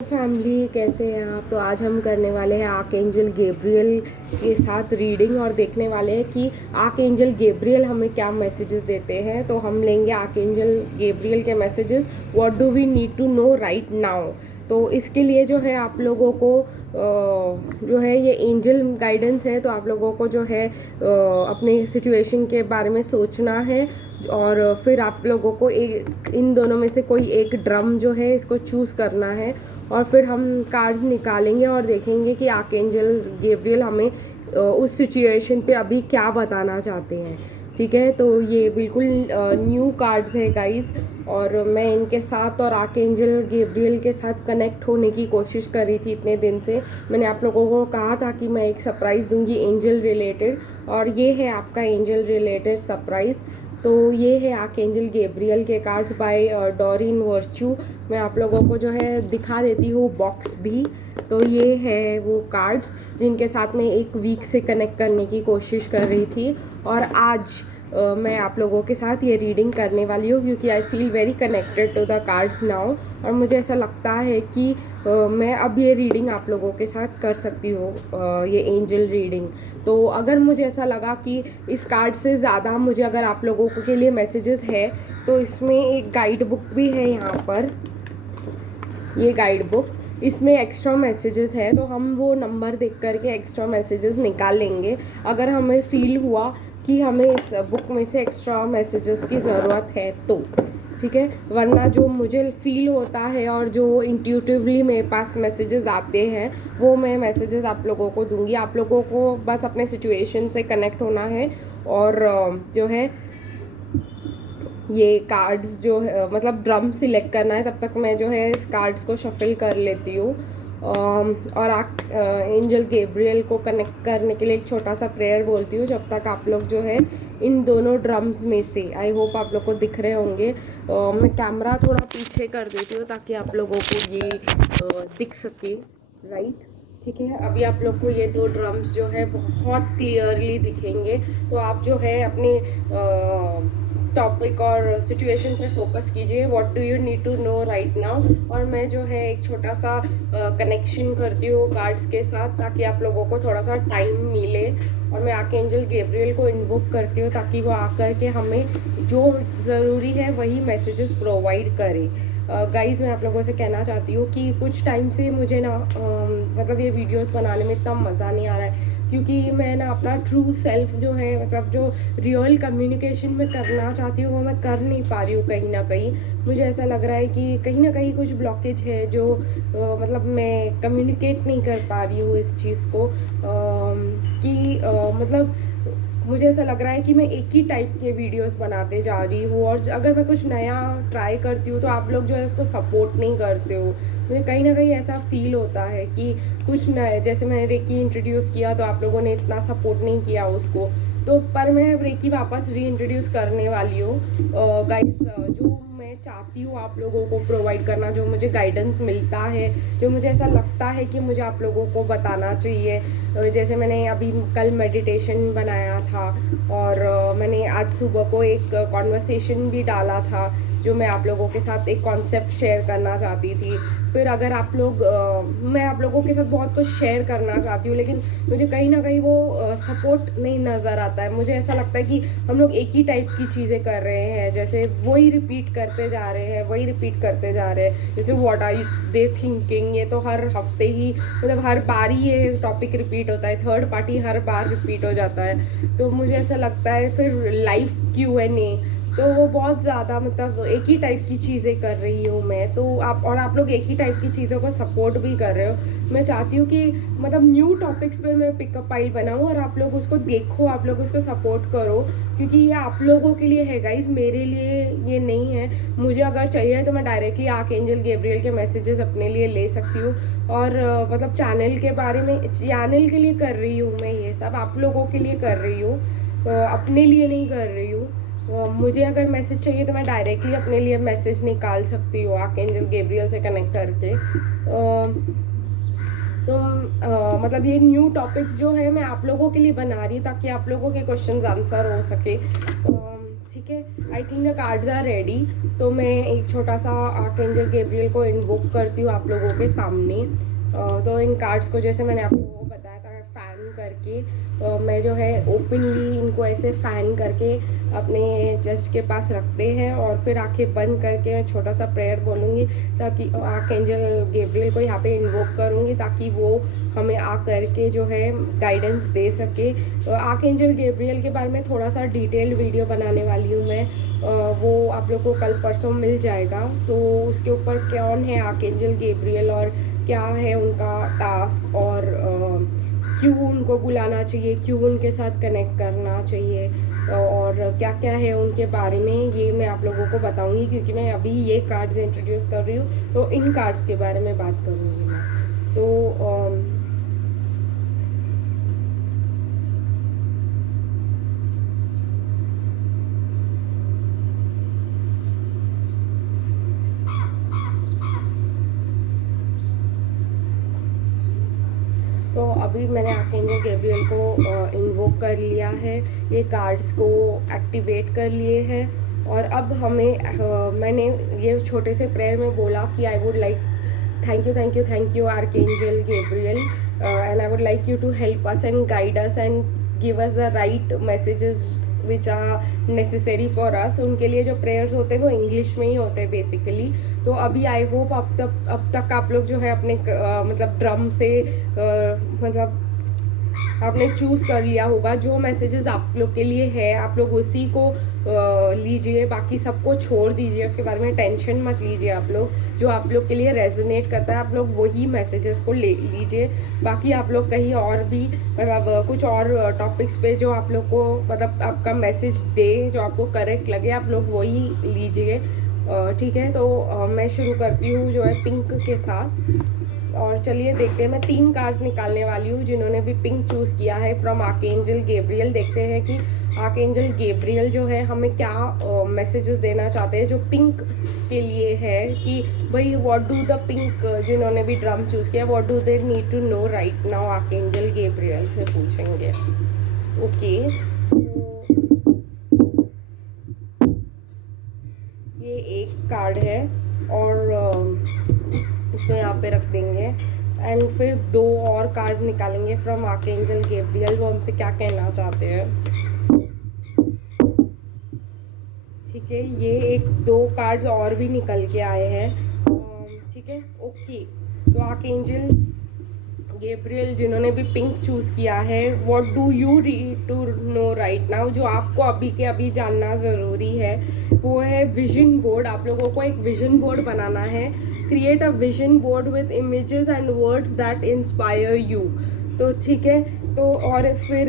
Family, कैसे हैं आप। तो आज हम करने वाले हैं आर्कएंजल गैब्रियल के साथ रीडिंग और देखने वाले हैं कि आर्कएंजल गैब्रियल हमें क्या मैसेजेस देते हैं। तो हम लेंगे आर्कएंजल गैब्रियल के messages, what do we need to know right now. तो इसके लिए जो है आप लोगों को जो है ये एंजल गाइडेंस है, तो आप लोगों को जो है अपने सिचुएशन के बारे में सोचना है और फिर आप लोगों को एक इन दोनों में से कोई एक ड्रम जो है इसको चूज़ करना है और फिर हम कार्ड्स निकालेंगे और देखेंगे कि आर्कएंजल गैब्रियल हमें उस सिचुएशन पे अभी क्या बताना चाहते हैं। ठीक है, तो ये बिल्कुल न्यू कार्ड्स है गाइस, और मैं इनके साथ और आर्कएंजल गैब्रियल के साथ कनेक्ट होने की कोशिश कर रही थी इतने दिन से। मैंने आप लोगों को कहा था कि मैं एक सरप्राइज़ दूंगी एंजल रिलेटेड, और ये है आपका एंजल रिलेटेड सरप्राइज़। तो ये है आर्कएंजल गैब्रियल के कार्ड्स बाय डॉरिन वर्च्यू। मैं आप लोगों को जो है दिखा देती हूँ बॉक्स भी। तो ये है वो कार्ड्स जिनके साथ मैं एक वीक से कनेक्ट करने की कोशिश कर रही थी, और आज मैं आप लोगों के साथ ये रीडिंग करने वाली हूँ क्योंकि I feel very connected to the cards now. और मुझे ऐसा लगता है कि मैं अब ये रीडिंग आप लोगों के साथ कर सकती हूँ, ये एंजल रीडिंग। तो अगर मुझे ऐसा लगा कि इस कार्ड से ज़्यादा मुझे अगर आप लोगों के लिए मैसेजेस है, तो इसमें एक गाइड बुक भी है यहाँ पर, ये गाइड बुक, इसमें एक्स्ट्रा मैसेजेस है। तो हम वो नंबर देख करके एक्स्ट्रा मैसेजेस निकाल लेंगे अगर हमें फील हुआ कि हमें इस बुक में से एक्स्ट्रा मैसेजेस की ज़रूरत है तो। ठीक है, वरना जो मुझे फील होता है और जो इंट्यूटिवली मेरे पास मैसेजेस आते हैं वो मैं मैसेजेस आप लोगों को दूंगी। आप लोगों को बस अपने सिचुएशन से कनेक्ट होना है और जो है ये कार्ड्स जो है मतलब ड्रम सिलेक्ट करना है। तब तक मैं जो है इस कार्ड्स को शफल कर लेती हूँ और एंजल गैब्रियल को कनेक्ट करने के लिए एक छोटा सा प्रेयर बोलती हूँ जब तक आप लोग जो है इन दोनों ड्रम्स में से, आई होप आप लोग को दिख रहे होंगे। मैं कैमरा थोड़ा पीछे कर देती हूँ ताकि आप लोगों को ये दिख सके, राइट। ठीक है, अभी आप लोग को ये दो ड्रम्स जो है बहुत क्लियरली दिखेंगे। तो आप जो है अपने टॉपिक और सिचुएशन पे फोकस कीजिए, what do you need to know right now. और मैं जो है एक छोटा सा कनेक्शन करती हूँ कार्ड्स के साथ ताकि आप लोगों को थोड़ा सा टाइम मिले, और मैं आर्कएंजल गैब्रियल को इन्वोक करती हूँ ताकि वो आकर के हमें जो ज़रूरी है वही मैसेजेस प्रोवाइड करे। गाइज़, मैं आप लोगों से कहना चाहती हूँ कि कुछ टाइम से मुझे ना मतलब ये वीडियोस बनाने में इतना मज़ा नहीं आ रहा है क्योंकि मैं ना अपना ट्रू सेल्फ जो है मतलब जो रियल कम्युनिकेशन में करना चाहती हूँ वो मैं कर नहीं पा रही हूँ। कहीं ना कहीं मुझे ऐसा लग रहा है कि कहीं ना कहीं कुछ ब्लॉकेज है जो मतलब मैं कम्युनिकेट नहीं कर पा रही हूँ इस चीज़ को कि मतलब मुझे ऐसा लग रहा है कि मैं एक ही टाइप के वीडियोस बनाते जा रही हूँ, और अगर मैं कुछ नया ट्राई करती हूँ तो आप लोग जो है उसको सपोर्ट नहीं करते हो। मुझे कहीं ना कहीं ऐसा फील होता है कि कुछ नए, जैसे मैंने रेकी इंट्रोड्यूस किया तो आप लोगों ने इतना सपोर्ट नहीं किया उसको, तो पर मैं रेकी वापस री इंट्रोड्यूस करने वाली हूँ। गाइस, जो मैं चाहती हूँ आप लोगों को प्रोवाइड करना, जो मुझे गाइडेंस मिलता है, जो मुझे ऐसा लगता है कि मुझे आप लोगों को बताना चाहिए, जैसे मैंने अभी कल मेडिटेशन बनाया था और मैंने आज सुबह को एक कॉन्वर्सेशन भी डाला था जो मैं आप लोगों के साथ एक कॉन्सेप्ट शेयर करना चाहती थी। फिर अगर आप लोग मैं आप लोगों के साथ बहुत कुछ शेयर करना चाहती हूँ लेकिन मुझे कहीं ना कहीं वो सपोर्ट नहीं नज़र आता है। मुझे ऐसा लगता है कि हम लोग एक ही टाइप की चीज़ें कर रहे हैं, जैसे वही रिपीट करते जा रहे हैं, वही रिपीट करते जा रहे हैं। जैसे व्हाट आर दे थिंकिंग, ये तो हर हफ्ते ही मतलब हर बार ही ये टॉपिक रिपीट होता है, थर्ड पार्टी हर बार रिपीट हो जाता है। तो मुझे ऐसा लगता है फिर लाइव Q&A, तो वो बहुत ज़्यादा मतलब एक ही टाइप की चीज़ें कर रही हूँ मैं। तो आप लोग एक ही टाइप की चीज़ों को सपोर्ट भी कर रहे हो। मैं चाहती हूँ कि मतलब न्यू टॉपिक्स पर मैं पिकअप फाइल बनाऊँ और आप लोग उसको देखो, आप लोग उसको सपोर्ट करो, क्योंकि ये आप लोगों के लिए है गाइज, मेरे लिए ये नहीं है। मुझे अगर चाहिए तो मैं डायरेक्टली आर्कएंजल गैब्रियल के मैसेजेस अपने लिए ले सकती हूँ, और मतलब चैनल के बारे में, चैनल के लिए कर रही हूँ मैं ये सब, आप लोगों के लिए कर रही हूँ, अपने लिए नहीं कर रही हूँ। मुझे अगर मैसेज चाहिए तो मैं डायरेक्टली अपने लिए मैसेज निकाल सकती हूँ आर्कएंजल गैब्रियल से कनेक्ट करके। तो मतलब ये न्यू टॉपिक्स जो है मैं आप लोगों के लिए बना रही हूँ ताकि आप लोगों के क्वेश्चंस आंसर हो सके। ठीक है, I think the cards are ready. तो मैं एक छोटा सा आर्कएंजल गैब्रियल को इन्वोक करती हूँ आप लोगों के सामने। तो इन कार्ड्स को जैसे मैंने आप लोगों को बताया था फ़ैन करके, मैं जो है ओपनली इनको ऐसे फ़ैन करके अपने चेस्ट के पास रखते हैं और फिर आंखें बंद करके मैं छोटा सा प्रेयर बोलूँगी, ताकि आर्कएंजल गैब्रियल को यहाँ पे इन्वोक करूँगी ताकि वो हमें आ करके जो है गाइडेंस दे सके। आर्कएंजल गैब्रियल के बारे में थोड़ा सा डिटेल्ड वीडियो बनाने वाली हूँ मैं, वो आप लोग को कल परसों मिल जाएगा। तो उसके ऊपर कौन है आर्कएंजल गैब्रियल और क्या है उनका टास्क और क्यों उनको बुलाना चाहिए, क्यों उनके साथ कनेक्ट करना चाहिए और क्या क्या है उनके बारे में, ये मैं आप लोगों को बताऊंगी। क्योंकि मैं अभी ये कार्ड्स इंट्रोड्यूस कर रही हूँ तो इन कार्ड्स के बारे में बात करूँगी मैं। तो तो अभी मैंने आर्कएंजल गैब्रियल को इन्वोक कर लिया है, ये कार्ड्स को एक्टिवेट कर लिए हैं। और अब हमें मैंने ये छोटे से प्रेयर में बोला कि I would like thank you archangel Gabriel and I would like you to help us and guide us and give us the right messages which are necessary for us. उनके लिए जो प्रेयर्स होते हैं वो English में ही होते हैं basically. तो अभी आई होप अब तक आप लोग जो है अपने मतलब ड्रम से मतलब आपने चूज़ कर लिया होगा जो मैसेजेस आप लोग के लिए है, आप लोग उसी को लीजिए, बाकी सबको छोड़ दीजिए, उसके बारे में टेंशन मत लीजिए। आप लोग जो आप लोग के लिए रेजोनेट करता है आप लोग वही मैसेजेस को ले लीजिए। बाकी आप लोग कहीं और भी मतलब कुछ और टॉपिक्स पे जो आप लोग को मतलब आपका मैसेज दे, जो आपको करेक्ट लगे, आप लोग वही लीजिए। ठीक है, तो मैं शुरू करती हूँ जो है पिंक के साथ। और चलिए देखते हैं, मैं 3 कार्ड्स निकालने वाली हूँ जिन्होंने भी पिंक चूज़ किया है फ्रॉम आर्कएंजल गैब्रियल। देखते हैं कि आर्कएंजल गैब्रियल जो है हमें क्या मैसेजेस देना चाहते हैं जो पिंक के लिए है, कि भाई व्हाट डू द पिंक, जिन्होंने भी ड्रम चूज़ किया what do they need to know right now, archangel Gabriel से पूछेंगे। ओके, ये एक कार्ड है और इसको यहाँ पे रख देंगे एंड फिर 2 और कार्ड निकालेंगे फ्रॉम आर्कएंजल गैब्रियल, वो हमसे क्या कहना चाहते हैं। ठीक है, ये 2 कार्ड्स और भी निकल के आए हैं। ठीक है, ओके, तो आर्कएंजल गैब्रियल जिन्होंने भी पिंक चूज़ किया है, what do you read to know right now, जो आपको अभी के अभी जानना ज़रूरी है वो है विजन बोर्ड। आप लोगों को एक विजन बोर्ड बनाना है। Create a vision board with images and words that inspire you. तो ठीक है, तो और फिर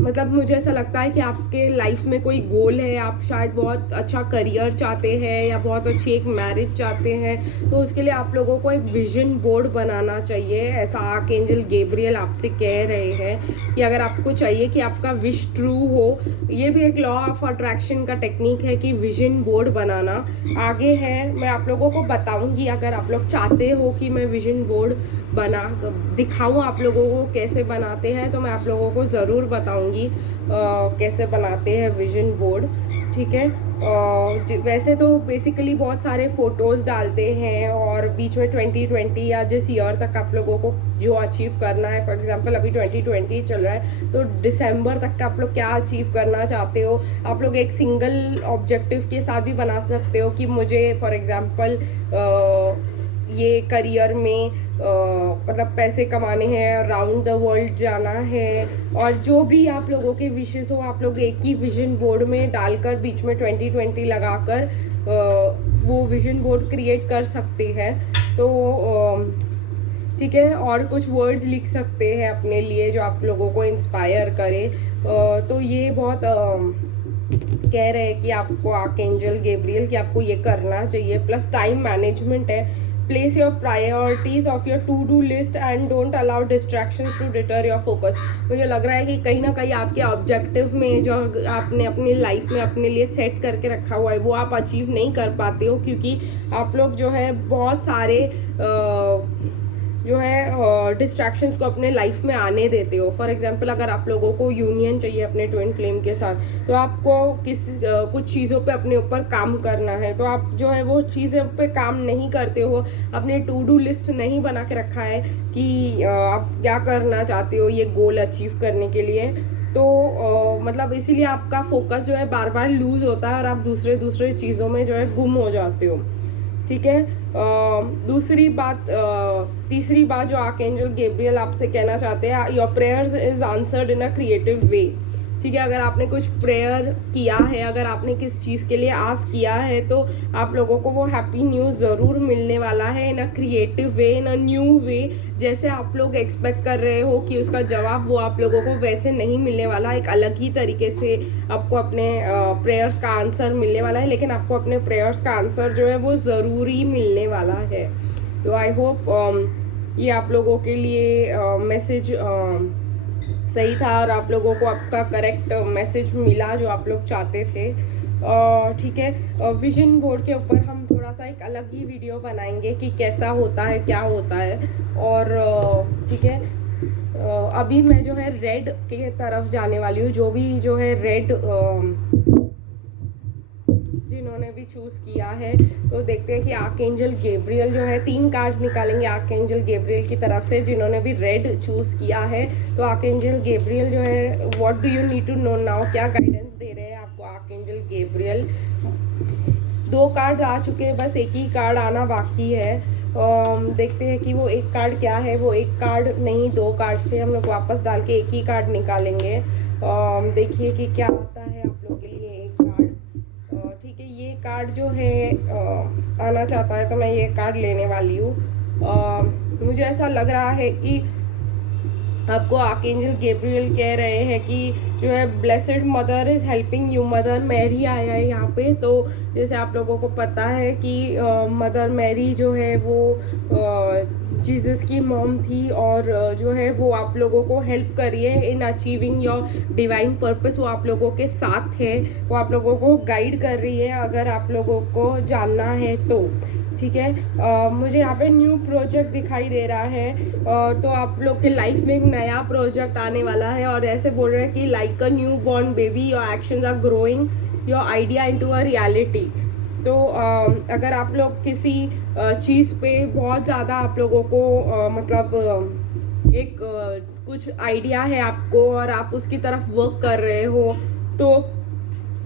मतलब मुझे ऐसा लगता है कि आपके लाइफ में कोई गोल है, आप शायद बहुत अच्छा करियर चाहते हैं या बहुत अच्छी एक मैरिज चाहते हैं, तो उसके लिए आप लोगों को एक विजन बोर्ड बनाना चाहिए। ऐसा आर्कएंजल गैब्रियल आपसे कह रहे हैं कि अगर आपको चाहिए कि आपका विश ट्रू हो, ये भी एक लॉ ऑफ अट्रैक्शन का टेक्निक है कि विजन बोर्ड बनाना। आगे है, मैं आप लोगों को बताऊंगी, अगर आप लोग चाहते हो कि मैं विजन बोर्ड बना दिखाऊं आप लोगों को कैसे बनाते हैं, तो मैं आप लोगों को ज़रूर बताऊंगी कैसे बनाते हैं विजन बोर्ड। ठीक है, वैसे तो बेसिकली बहुत सारे फ़ोटोज़ डालते हैं और बीच में 2020 या जिस ईयर तक आप लोगों को जो अचीव करना है, फॉर एग्जांपल अभी 2020 चल रहा है तो दिसंबर तक का आप लोग क्या अचीव करना चाहते हो, आप लोग एक सिंगल ऑब्जेक्टिव के साथ भी बना सकते हो कि मुझे फॉर एग्जांपल ये करियर में मतलब पैसे कमाने हैं, अराउंड द वर्ल्ड जाना है, और जो भी आप लोगों के विशेस हो आप लोग एक ही विजन बोर्ड में डालकर बीच में 2020 लगाकर वो विजन बोर्ड क्रिएट कर सकते हैं। तो ठीक है, और कुछ वर्ड्स लिख सकते हैं अपने लिए जो आप लोगों को इंस्पायर करे। तो ये बहुत कह रहे हैं कि आपको आर्कएंजल गैब्रियल कि आपको ये करना चाहिए। प्लस टाइम मैनेजमेंट है, place your priorities of your to do list and don't allow distractions to deter your focus. मुझे लग रहा है कि कहीं ना कहीं आपके ऑब्जेक्टिव में जो आपने अपनी लाइफ में अपने लिए सेट करके रखा हुआ है वो आप अचीव नहीं कर पाते हो, क्योंकि आप लोग जो है बहुत सारे जो है डिस्ट्रैक्शंस को अपने लाइफ में आने देते हो। फॉर एग्जांपल अगर आप लोगों को यूनियन चाहिए अपने ट्विन फ्लेम के साथ, तो आपको कुछ चीज़ों पे अपने ऊपर काम करना है, तो आप जो है वो चीज़ों पे काम नहीं करते हो, अपने टू डू लिस्ट नहीं बना के रखा है कि आप क्या करना चाहते हो ये गोल अचीव करने के लिए, तो मतलब इसीलिए आपका फोकस जो है बार बार लूज होता है और आप दूसरे चीज़ों में जो है गुम हो जाते हो। ठीक है। तीसरी बात जो आर्कएंजल गैब्रियल आपसे कहना चाहते हैं, your prayers is answered in a creative way. ठीक है, अगर आपने कुछ प्रेयर किया है, अगर आपने किस चीज़ के लिए आस्क किया है, तो आप लोगों को वो हैप्पी न्यूज़ ज़रूर मिलने वाला है इन a creative way, in a new way. जैसे आप लोग एक्सपेक्ट कर रहे हो कि उसका जवाब वो आप लोगों को वैसे नहीं मिलने वाला, एक अलग ही तरीके से आपको अपने प्रेयर्स का आंसर मिलने वाला है, लेकिन आपको अपने प्रेयर्स का आंसर जो है वो ज़रूरी मिलने वाला है। तो आई होप ये आप लोगों के लिए मैसेज सही था और आप लोगों को आपका करेक्ट मैसेज मिला जो आप लोग चाहते थे। ठीक है, विजन बोर्ड के ऊपर हम थोड़ा सा एक अलग ही वीडियो बनाएंगे कि कैसा होता है, क्या होता है। और ठीक है, अभी मैं जो है रेड के तरफ जाने वाली हूँ। जो भी जो है रेड जिन्होंने भी चूज़ किया है, तो देखते हैं कि आर्कएंजल गैब्रियल जो है 3 कार्ड्स निकालेंगे आर्कएंजल गैब्रियल की तरफ से। जिन्होंने भी रेड चूज़ किया है, तो आर्कएंजल गैब्रियल जो है what do you need to know now, क्या गाइडेंस दे रहे हैं आपको आर्कएंजल गैब्रियल। 2 कार्ड आ चुके हैं, बस एक ही कार्ड आना बाकी है। देखते हैं कि वो एक कार्ड क्या है। वो एक कार्ड नहीं, 2 कार्ड्स थे, हम लोग वापस डाल के एक ही कार्ड निकालेंगे। देखिए कि क्या आता है आप लोग के लिए एक कार्ड। ठीक है, ये कार्ड जो है आना चाहता है, तो मैं ये कार्ड लेने वाली हूँ। मुझे ऐसा लग रहा है कि आपको आर्कएंजल गैब्रियल कह रहे हैं कि जो है blessed mother is helping you. Mother Mary आया है यहाँ पे। तो जैसे आप लोगों को पता है कि मदर मैरी जो है वो जीसस की मॉम थी, और जो है वो आप लोगों को हेल्प कर रही है in achieving your divine purpose. वो आप लोगों के साथ है, वो आप लोगों को गाइड कर रही है अगर आप लोगों को जानना है तो। ठीक है, मुझे यहाँ पे न्यू प्रोजेक्ट दिखाई दे रहा है। तो आप लोग के लाइफ में एक नया प्रोजेक्ट आने वाला है, और ऐसे बोल रहे हैं कि like a newborn baby your actions are growing your idea into a reality. तो अगर आप लोग किसी चीज़ पे बहुत ज़्यादा आप लोगों को मतलब एक कुछ आइडिया है आपको और आप उसकी तरफ वर्क कर रहे हो, तो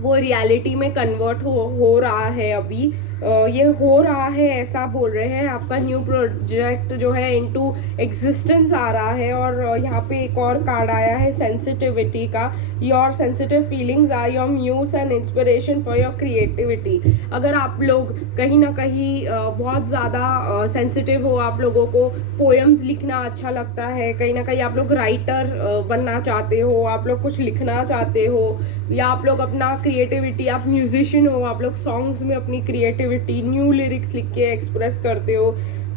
वो रियलिटी में कन्वर्ट हो रहा है। अभी ये हो रहा है ऐसा बोल रहे हैं। आपका न्यू प्रोजेक्ट जो है इनटू एग्जिस्टेंस आ रहा है। और यहाँ पे एक और कार्ड आया है सेंसिटिविटी का। Your sensitive feelings are your muse and inspiration for your creativity. अगर आप लोग कहीं ना कहीं बहुत ज़्यादा सेंसिटिव हो, आप लोगों को पोएम्स लिखना अच्छा लगता है, कहीं ना कहीं आप लोग राइटर बनना चाहते हो, आप लोग कुछ लिखना चाहते हो, या आप लोग अपना क्रिएटिविटी, आप म्यूजिशियन हो, आप लोग सॉन्ग्स में अपनी क्रिएटिविटी न्यू लिरिक्स लिख के एक्सप्रेस करते हो,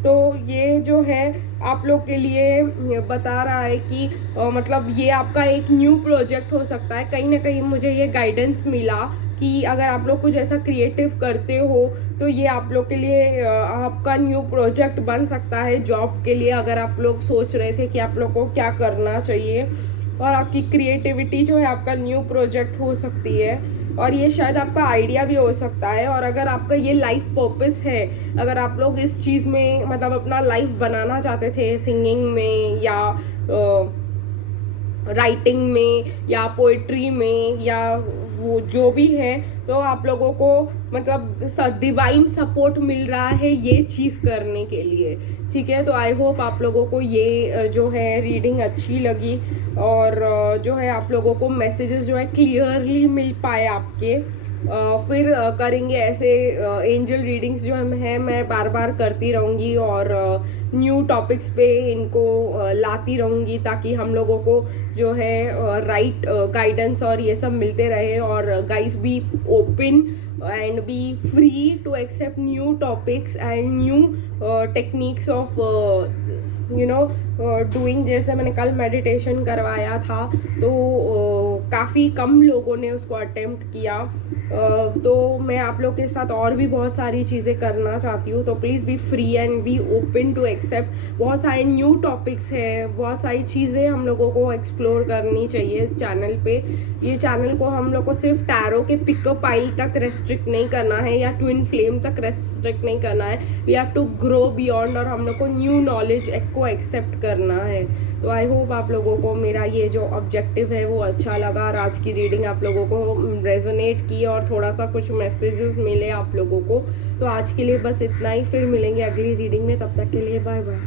तो ये जो है आप लोग के लिए बता रहा है कि मतलब ये आपका एक न्यू प्रोजेक्ट हो सकता है। कहीं ना कहीं मुझे ये गाइडेंस मिला कि अगर आप लोग कुछ ऐसा क्रिएटिव करते हो, तो ये आप लोग के लिए आपका न्यू प्रोजेक्ट बन सकता है जॉब के लिए। अगर आप लोग सोच रहे थे कि आप लोग को क्या करना चाहिए, और आपकी क्रिएटिविटी जो है आपका न्यू प्रोजेक्ट हो सकती है, और ये शायद आपका आइडिया भी हो सकता है। और अगर आपका ये लाइफ पर्पस है, अगर आप लोग इस चीज़ में मतलब अपना लाइफ बनाना चाहते थे, सिंगिंग में या राइटिंग में या पोइट्री में या वो जो भी है, तो आप लोगों को मतलब डिवाइन सपोर्ट मिल रहा है ये चीज़ करने के लिए। ठीक है, तो आई होप आप लोगों को ये जो है रीडिंग अच्छी लगी, और जो है आप लोगों को मैसेजेस जो है क्लियरली मिल पाए आपके। फिर करेंगे ऐसे एंजल रीडिंग्स जो है मैं बार बार करती रहूँगी, और न्यू टॉपिक्स पे इनको लाती रहूँगी, ताकि हम लोगों को जो है राइट गाइडेंस और ये सब मिलते रहे। और guys be open and be free to accept new topics and new techniques of doing, जैसे मैंने कल मेडिटेशन करवाया था तो काफ़ी कम लोगों ने उसको अटेम्प्ट किया। तो मैं आप लोग के साथ और भी बहुत सारी चीज़ें करना चाहती हूँ, तो please be free and be open to accept. बहुत सारे न्यू टॉपिक्स हैं, बहुत सारी चीज़ें हम लोगों को एक्सप्लोर करनी चाहिए इस चैनल पे। ये चैनल को हम लोग को सिर्फ टैरो के पिकअप आइल तक रेस्ट्रिक्ट नहीं करना है या ट्विन फ्लेम तक रेस्ट्रिक्ट नहीं करना है। We have to grow beyond, और हम लोग को न्यू नॉलेज को एक्सेप्ट करना है। तो आई होप आप लोगों को मेरा ये जो ऑब्जेक्टिव है वो अच्छा लगा, और आज की रीडिंग आप लोगों को रेजोनेट की और थोड़ा सा कुछ मैसेजेस मिले आप लोगों को। तो आज के लिए बस इतना ही, फिर मिलेंगे अगली रीडिंग में, तब तक के लिए बाय बाय।